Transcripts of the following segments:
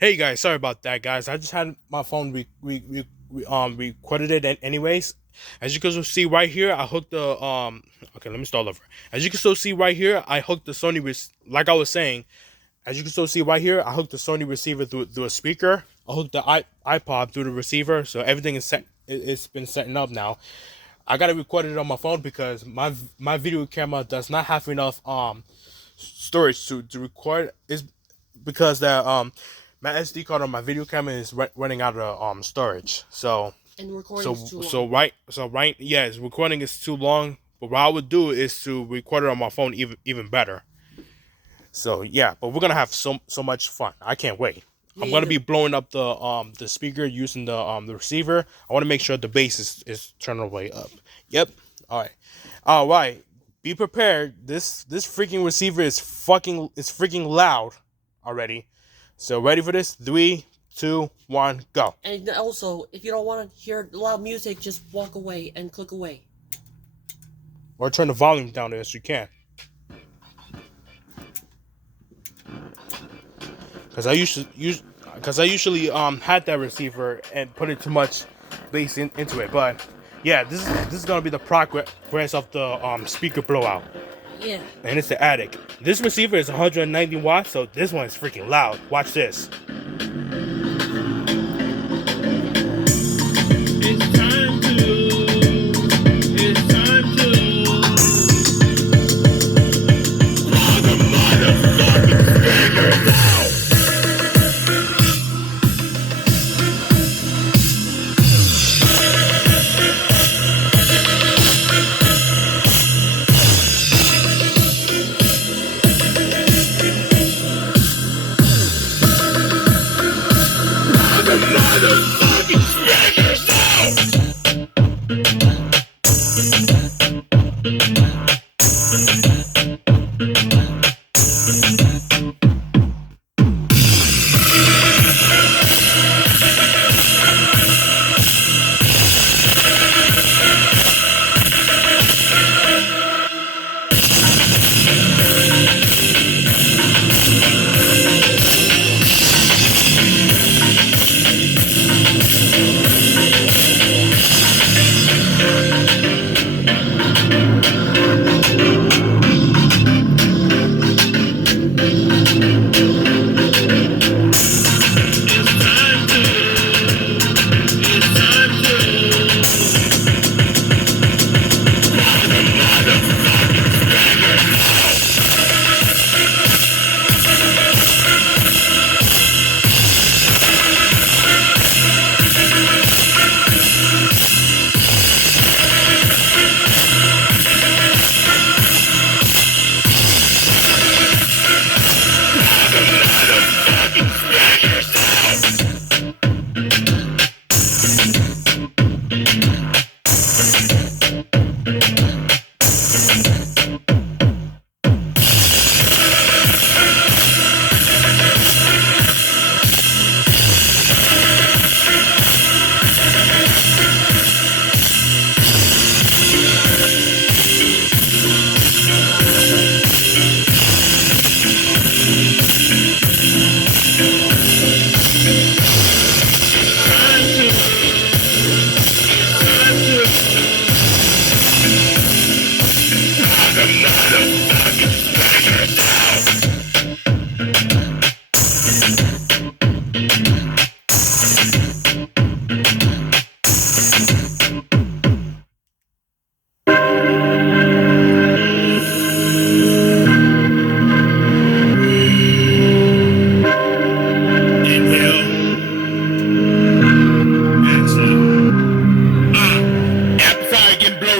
Hey guys, sorry about that, guys. I just had my phone recorded it anyways. As you can see right here, I hooked the Okay, let me start over. As you can still see right here, I hooked the Sony like I was saying. As you can still see right here, I hooked the Sony receiver through a speaker. I hooked the iPod through the receiver, so everything is set. It's been setting up now. I gotta record it on my phone because my video camera does not have enough storage to record. Is because that my SD card on my video camera is running out of storage. And the recording is too long. Yes, recording is too long. But what I would do is to record it on my phone even better. So yeah, but we're gonna have so much fun. I can't wait. I'm gonna be blowing up the speaker using the receiver. I want to make sure the bass is turned all the way up. Yep. All right. Be prepared. This freaking receiver is freaking loud already. So ready for this? 3, 2, 1, go. And also, if you don't want to hear loud music, just walk away and click away. Or turn the volume down as you can. Because I usually had that receiver and put it too much bass into it, but yeah, this is gonna be the progress of the speaker blowout. Yeah. And it's the attic. This receiver is 190 watts, so this one is freaking loud. Watch this.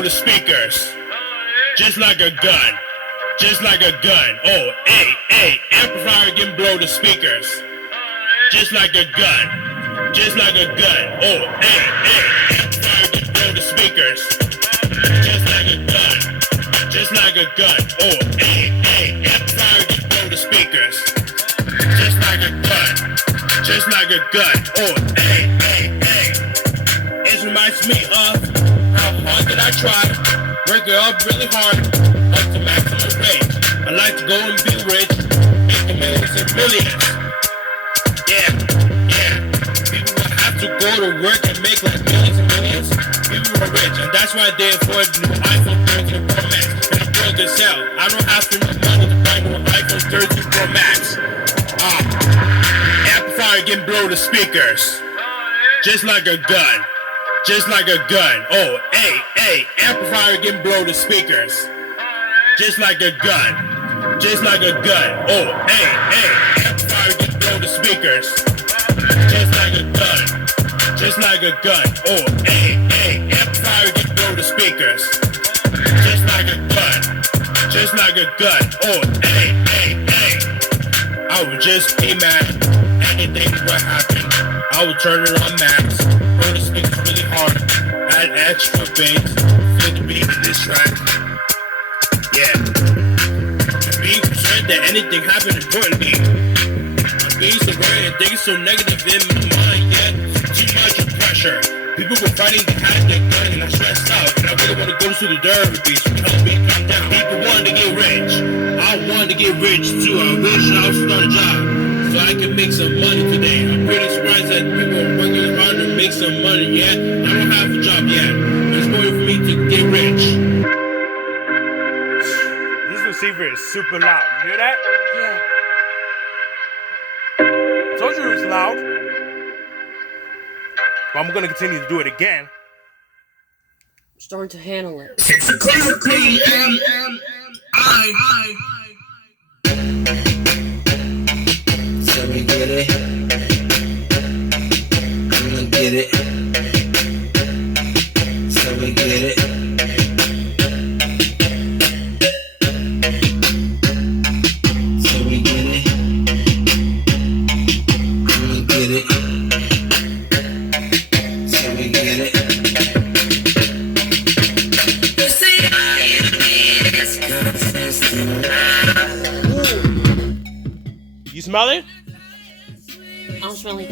The speakers, just like a gun, just like a gun. Oh, hey, amplifier can blow the speakers, just like a gun, just like a gun. Oh, hey, amplifier can blow the speakers, just like a gun, just like a gun. Oh, hey, amplifier can blow the speakers, just like a gun, just like a gun. Oh, hey, it reminds me of how hard that I try, work it up really hard, up to maximum range. I like to go and be rich, making millions and millions. Yeah. would work and make like millions and millions, people were rich, and that's why they afford the new iPhone 13 Pro Max. And the girl could sell. I don't have to make money to buy new iPhone 13 Pro Max. Amplifier can blow the speakers, just like a gun, just like a gun. Oh, hey, amplifier can blow the speakers, just like a gun, just like a gun. Oh, hey, amplifier can blow the speakers, just like a gun, just like a gun. Oh, hey, amplifier can blow the speakers, just like a gun, just like a gun. Oh, hey. I would just be mad. Anything would happen. I would turn it on max. Blow the speakers really hard. Add extra bass. Feel the beat in this track. Yeah. Being concerned that anything happened importantly. I'm being so worried and thinking so negative in my mind. Yeah. Too much pressure. People were fighting, they had their gun, and I stressed out. And I really want to go to the derby beach. Help me calm down. People wanted to get rich. I wanted to get rich too. I wish I would start a job so I can make some money today. I'm pretty surprised that people are working hard to make some money. Yeah, I don't have a job yet. It's going for me to get rich. This receiver is super loud. You hear that? Yeah. Told you it was loud. But I'm gonna continue to do it again. I'm starting to handle it. So we get it. I'ma get it. So we get it. So we get it. I'ma get it. So we get it. You say I am this consistent. You smell it? I'm smelling.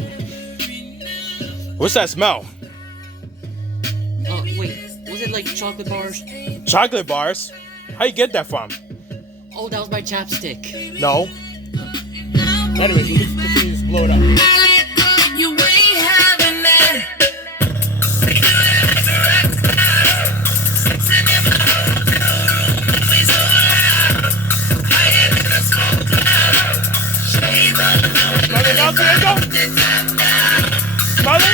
What's that smell? Oh, wait. Was it like chocolate bars? Chocolate bars? How you get that from? Oh, that was my chapstick. No. Anyways, let me continue to blow it up. Smell it now, Diego? Smell it?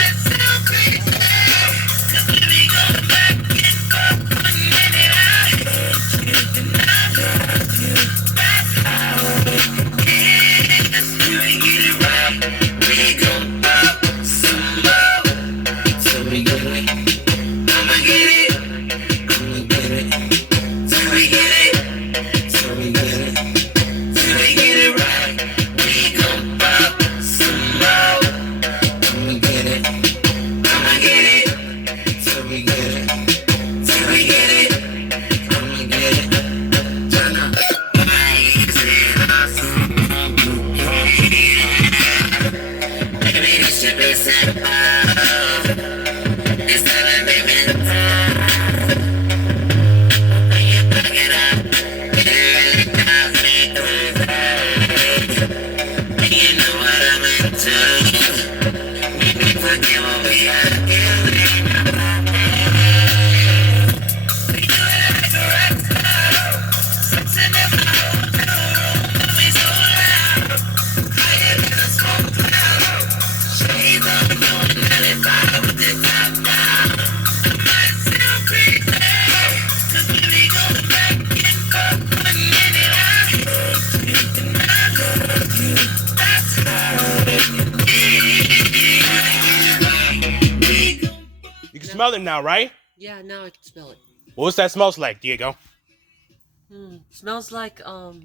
You can smell it now, right? Yeah, now I can smell it. What's that smells like, Diego? Smells like, smells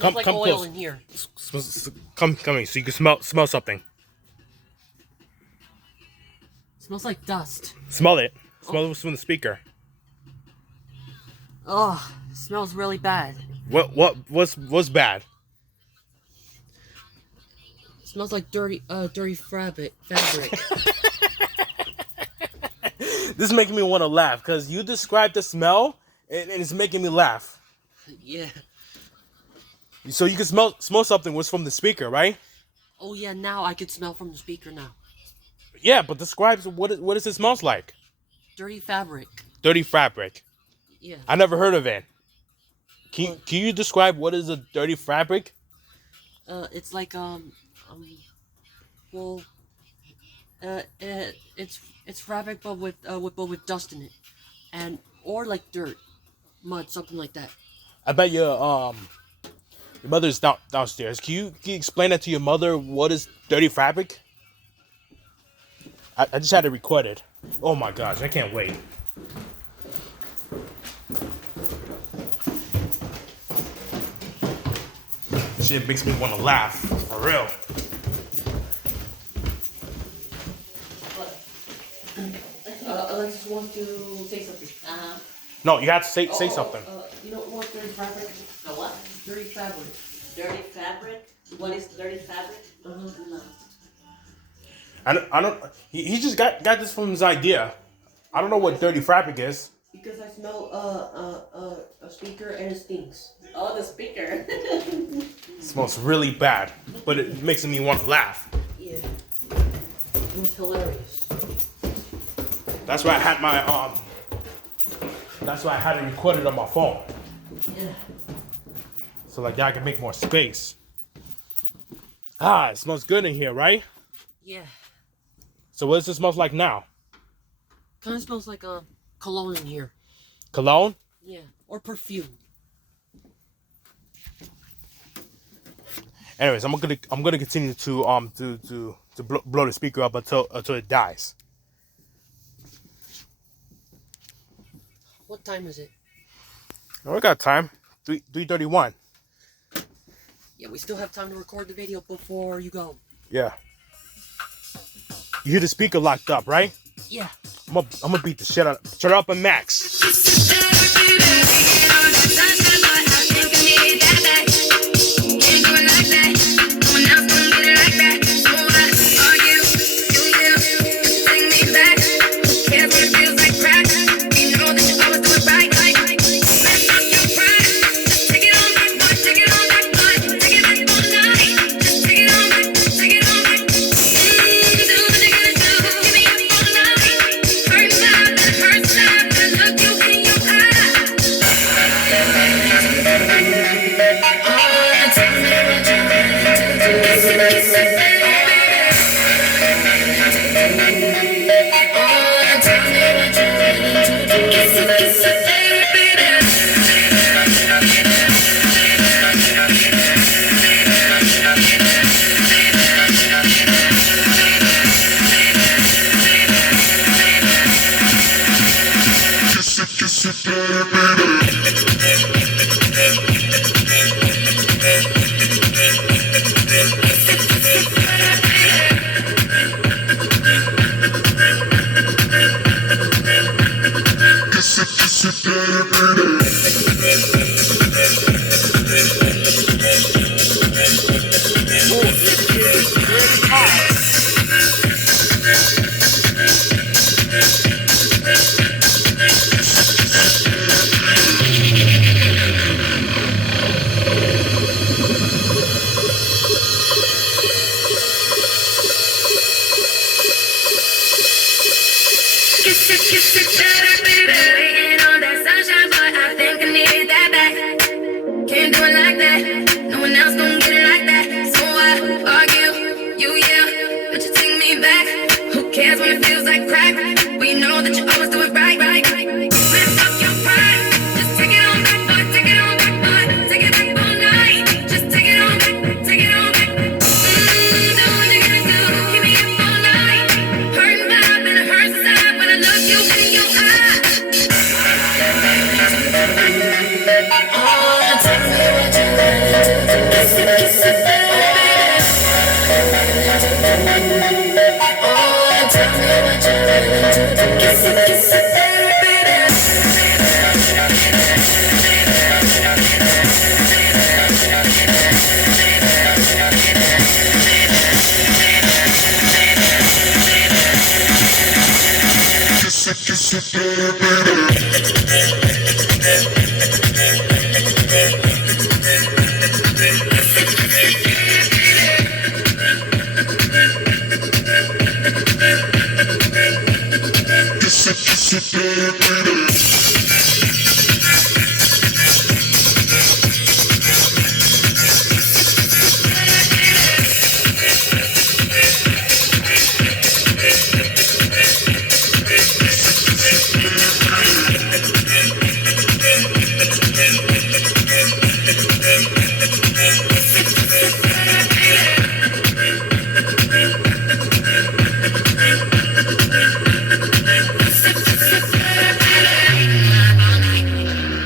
like come oil close. in here. Come in so you can smell something. Smells like dust. Smell it. Smell it from the speaker. Oh, it smells really bad. What's bad? It smells like dirty fabric. This is making me want to laugh because you described the smell and it's making me laugh. Yeah. So you can smell something was from the speaker, right? Oh yeah, now I can smell from the speaker now. Yeah, but describe what does it smells like? Dirty fabric. Dirty fabric. Yeah. I never heard of it. Can you describe what is a dirty fabric? It's like well, it's fabric but with dust in it, and or like dirt, mud, something like that. I bet your mother's downstairs. Can you explain that to your mother? What is dirty fabric? I just had to record it. Oh my gosh, I can't wait. Shit makes me want to laugh, for real. Alexis wants to say something. No, you have to say something. You know what dirty fabric? The what? Dirty fabric. Dirty fabric? What is dirty fabric? No. I don't. He just got this from his idea. I don't know what dirty fabric is. Because I smell a speaker and it stinks. Oh, the speaker. It smells really bad, but it makes me want to laugh. Yeah. It was hilarious. That's why I had my That's why I had it recorded on my phone. Yeah. So like that I can make more space. Ah, it smells good in here, right? Yeah. So what does it smell like now? Kind of smells like cologne in here. Cologne? Yeah. Or perfume. Anyways, I'm gonna continue to blow the speaker up until it dies. What time is it? No, we got time. 3:31. Yeah, we still have time to record the video before you go. Yeah. You hear the speaker locked up, right? Yeah. I'm gonna beat the shit out. Turn it up and max.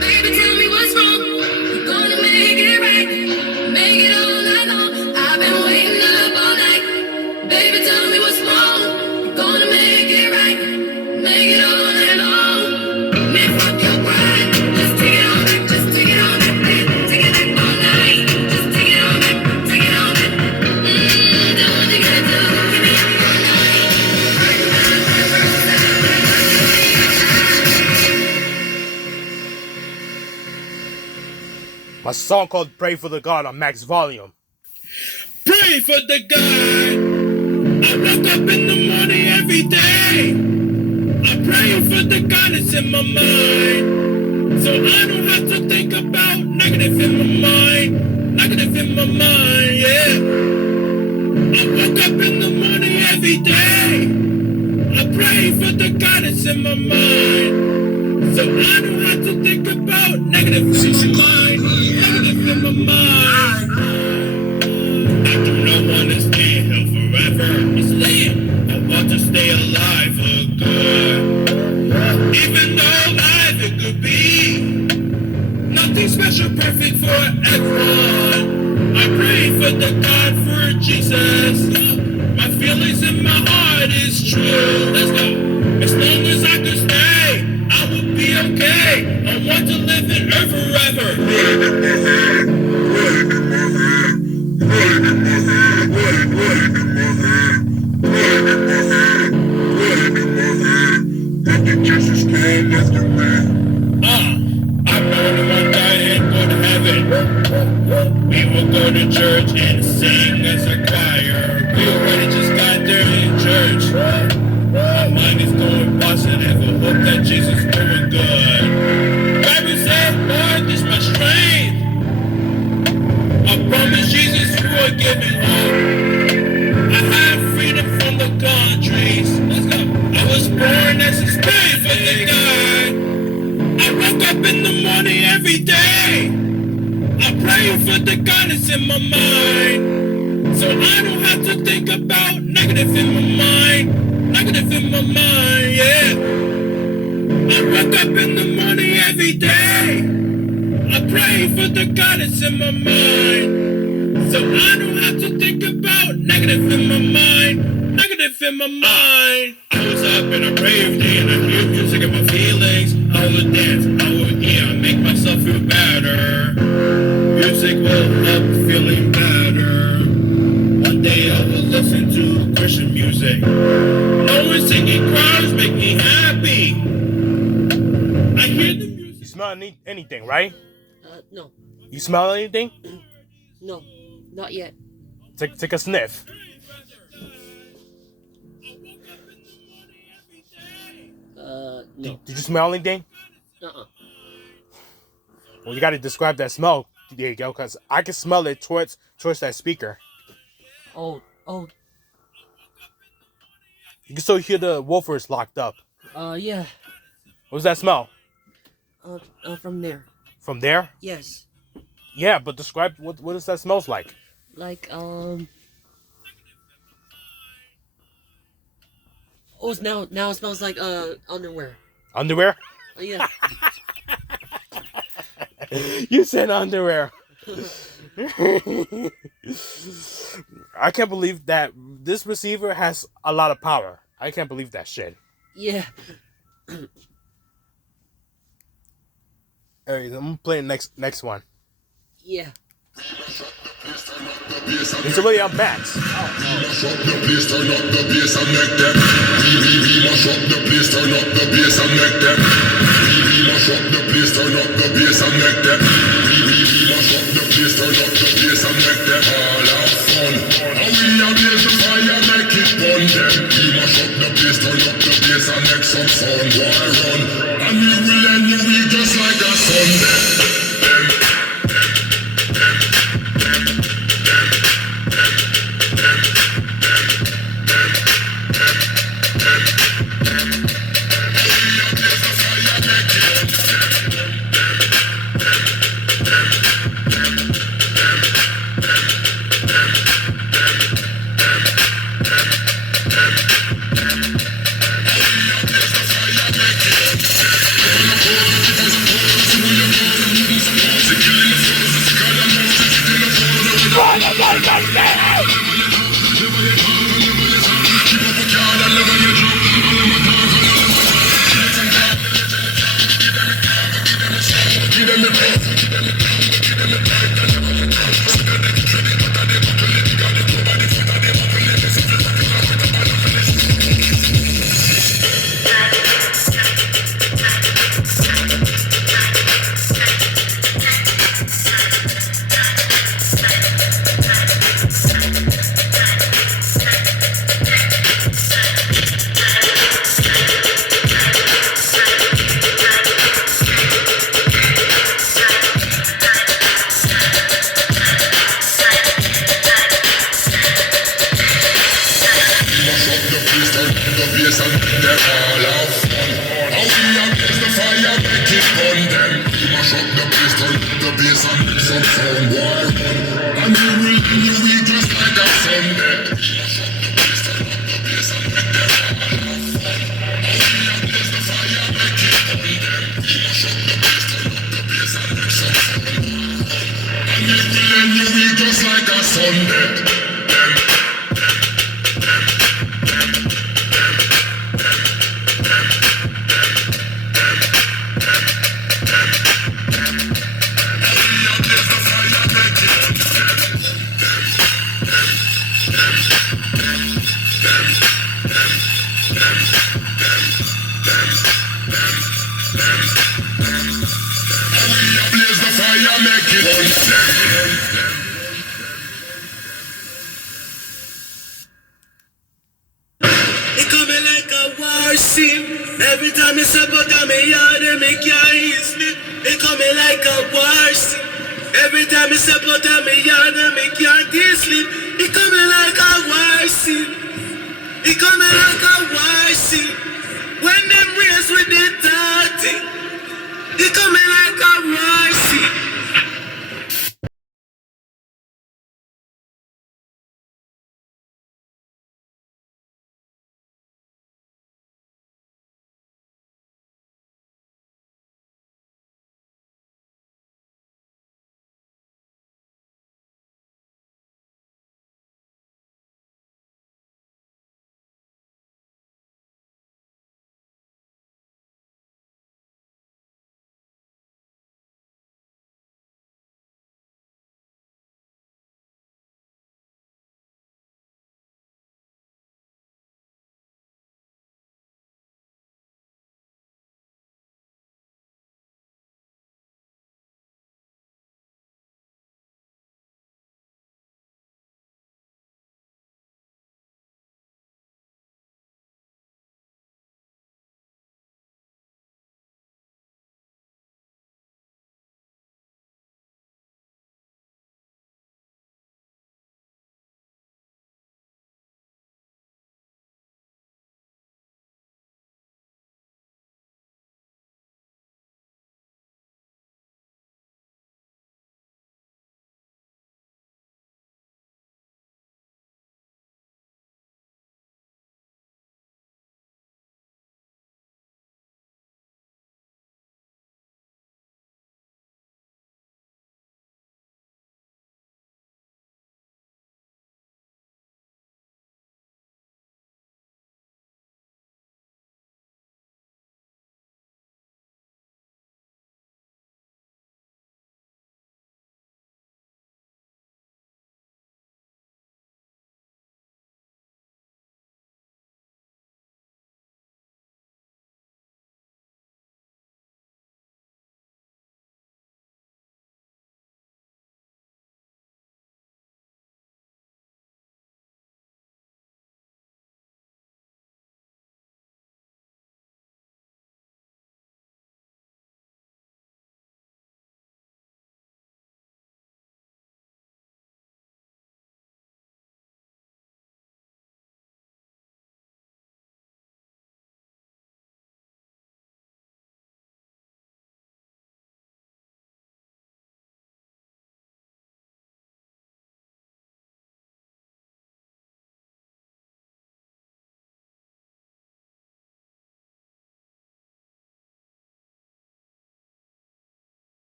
Baby, tell me what's wrong. You're gonna make it right. Make it all night long. I've been waiting up all night. Baby, tell me what's wrong. You're gonna make it right. Make it all night long. Man, fuck your pride. Just take it on back. Just take it on back, babe. Take it back all night. Just take it on back. Take it on back. Do what you gotta do. Give me up all night. My song called "Pray for the God" on max volume. Pray for the guy. I wake up in the morning every day. I'm praying for the God that's in my mind. So I don't have to think about negative in my mind. Negative in my mind, yeah. I wake up in the morning every day. I pray for the God that's in my mind. So I don't have to think about negative in my mind. Negative in my mind. I do not want to stay here forever. It's lit. I want to stay alive for good. Even though life it could be nothing special, perfect for everyone. I pray for the God for Jesus. My feelings in my heart is true. Let's go. As long as I can stay, I will be okay. I want to live in earth forever. I know that one day and go to heaven. We will go to church and sing as a choir. We already just got there in church. My mind is going positive. I hope that Jesus is doing good. Bible said, Lord, this my strength. I promise Jesus you are giving hope. I have freedom from the countries. Let's go. I was born as a slave for the guy. I wake up in the morning every day. I pray for the God that's in my mind. So I don't have to think about negative in my mind. Negative in my mind, yeah. I wake up in the morning every day. I pray for the God that's in my mind. So I don't have to think about negative in my mind. Negative in my mind. I was up and I pray every day and I hear music in my feelings. I will dance, I will make myself feel better. Music will help feeling better. One day I will listen to Christian music. Knowing singing choirs make me happy. I hear the music. You smell anything, right? No. You smell anything? No. Not yet. Take a sniff. No. Did you smell anything? Uh-uh. Well, you got to describe that smell. There you go, because I can smell it towards that speaker. Oh. You can still hear the woofers locked up. Yeah. What does that smell? From there. From there? Yes. Yeah, but describe what does that smells like? Like, Oh, now it smells like, underwear. Underwear? Yeah. You said underwear. I can't believe that this receiver has a lot of power. I can't believe that shit. Yeah. Alright, I'm gonna play the next one. Yeah. It's already on max. Mash up the place, turn up the bass and make them. We mash up the place, turn up the bass and make them. We mash up the place, turn up the bass and make them. We mash up the place, turn up the bass and make them all have fun. And we are blaze the fire, make it burn them. We mash up the place, turn up the bass and make some sound. Why Just like a Sunday. Blaze the fire, make it on.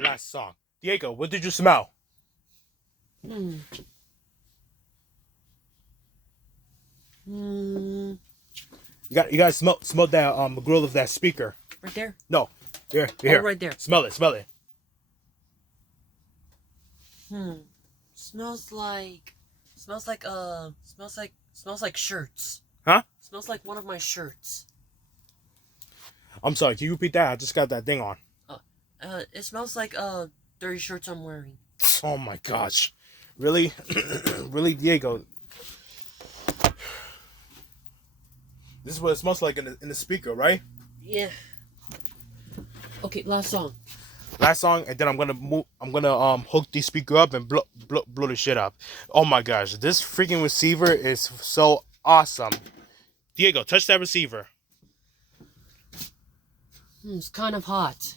Last song. Diego, what did you smell? Hmm. You guys smell that grill of that speaker. Right there. No. Here. Oh, right there. Smell it. Smells like shirts. Huh? Smells like one of my shirts. I'm sorry, can you repeat that? I just got that thing on. It smells like dirty shirts I'm wearing. Oh my gosh. Really? Really, Diego? This is what it smells like in the speaker, right? Yeah. Okay, last song. Last song, and then I'm gonna hook the speaker up and blow the shit up. Oh my gosh, this freaking receiver is so awesome. Diego, touch that receiver. It's kind of hot.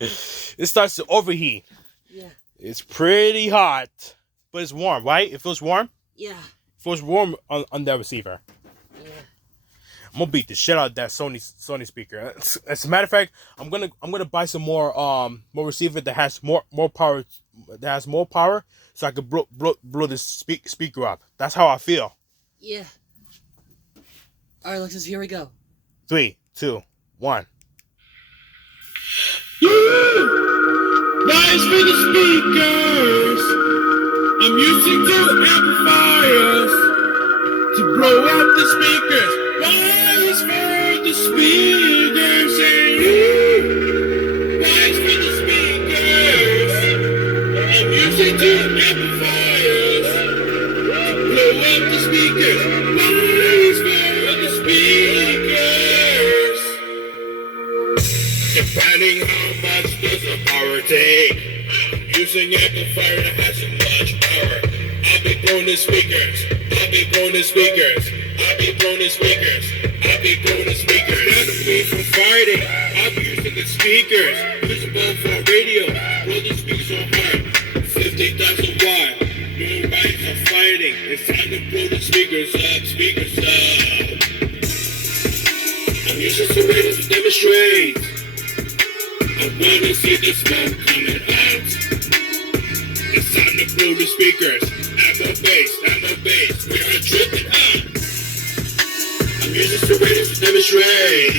It starts to overheat. Yeah. It's pretty hot, but it's warm, right? It feels warm. Yeah. It feels warm on that receiver. Yeah. I'm gonna beat the shit out of that Sony speaker. As a matter of fact, I'm gonna buy some more receiver that has more power, so I could blow this speaker up. That's how I feel. Yeah. All right, Alexis, here we go. 3, 2, 1. Nice for the speakers. I'm using 2 amplifiers to blow up the speakers. Nice for the speakers. Nice for the speakers. I'm using 2 amplifiers to blow up the speakers. Nice for the speakers. Depending how much does the power take, using amplifier that has so much power. I'll be blowing the speakers. I'll be blowing the speakers. I'll be blowing the speakers. I'll be blowing the speakers. Enemy for fighting. I'll be using the speakers. Usable for radio. Blow the speakers so hard. 50,000 watt. No rights are fighting. It's time to blow the speakers up. Speakers up. I'm using some radio to demonstrate. I wanna see the smoke coming out. It's time to blow the speakers. Ammo bass, we are tripping up. I'm using some radios to demonstrate.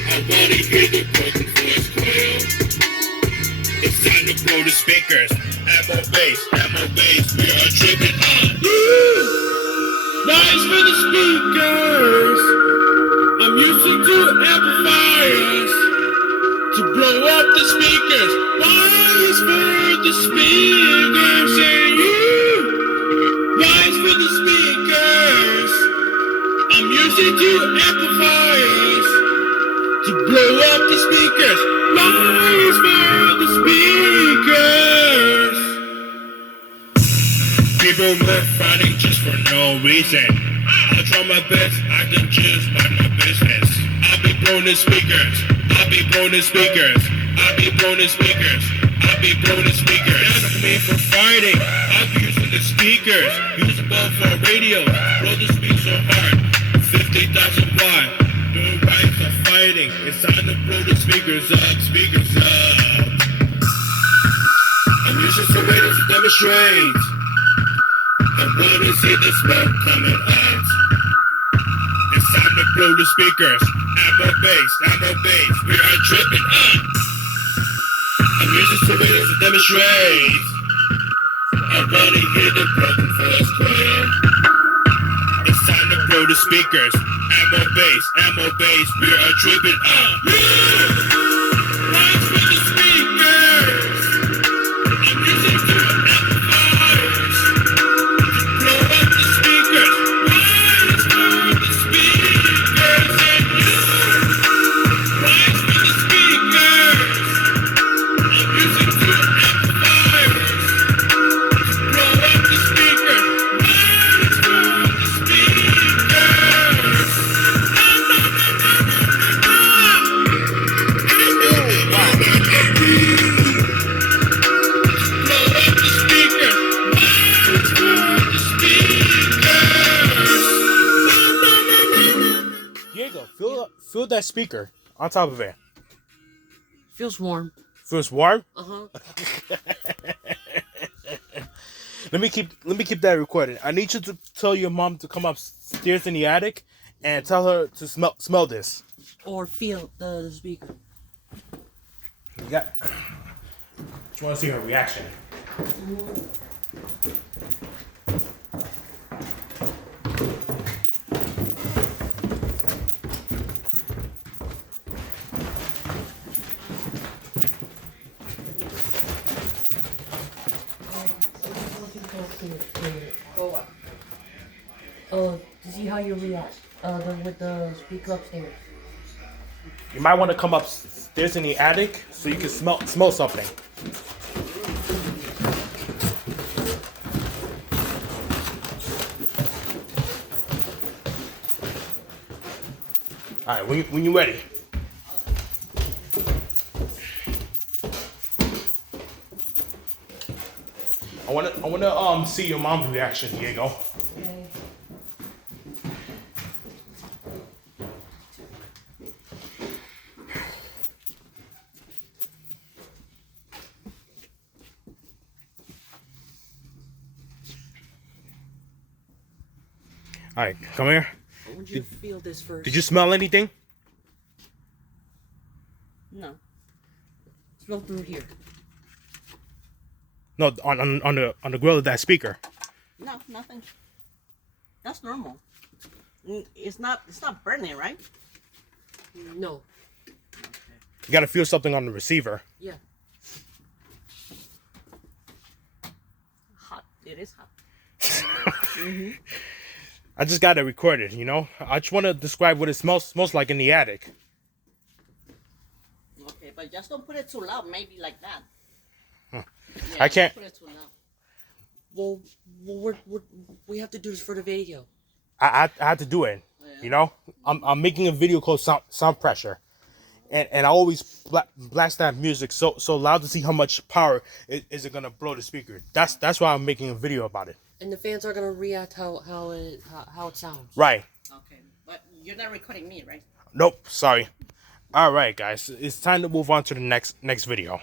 I wanna hear the broken voice quail. It's time to blow the speakers. Ammo bass, we are tripping up. Nice for the speakers. I'm using 2 amplifiers to blow up the speakers. Wise for the speakers, and you. Wise for the speakers. I'm using 2 amplifiers to blow up the speakers. Wise for the speakers. People were fighting just for no reason. I'll try my best, I can just mind my business. I'll be blowing the speakers. I'll be blowing the speakers. I'll be blowing the speakers. I'll be blowing the speakers. Enemy for fighting. I'll be using the speakers. Usable for radio. Blow the speakers so hard. 50,000 watt. No rights are fighting. It's time to blow the speakers up. Speakers up. I'm using some radios to demonstrate. I wanna see the smoke coming out. It's time to blow the speakers. Ammo bass, we are tripping up. I'm using some radios to demonstrate. I wanna hear the broken voice quail. It's time to blow the speakers. Ammo bass, we are tripping up. Rise for the speakers. I'm using 2 amplifiers to blow up the speakers. Rise for the speakers, and you. Rise for the speakers. I'm using 2 amplifiers to blow up the speakers. Rise for the speakers. Diego, feel that speaker on top of it. Feels warm. Feels warm. Uh-huh. Let me keep that recorded. I need you to tell your mom to come upstairs in the attic and tell her to smell this. Or feel the speaker. Yeah. Just want to see her reaction. To see how you react. With the speaker upstairs. You might want to come upstairs in the attic so you can smell something. All right, when you're ready. I wanna see your mom's reaction, Diego. Okay. All right, come here. I want you to feel this first. Did you smell anything? No. Smell through here. No, on the grill of that speaker. No, nothing. That's normal. It's not burning, right? No. You gotta feel something on the receiver. Yeah. Hot. It is hot. I just gotta record it, you know? I just wanna describe what it smells like in the attic. Okay, but just don't put it too loud. Maybe like that. Huh. Yeah, I can't. Don't put it too loud. Well, we have to do this for the video. I had to do it, you know? I'm making a video called Sound Pressure. And I always blast that music so loud to see how much power is it gonna blow the speaker. That's why I'm making a video about it. And the fans are gonna react how it sounds. Right. Okay, but you're not recording me, right? Nope, sorry. Alright guys, it's time to move on to the next video.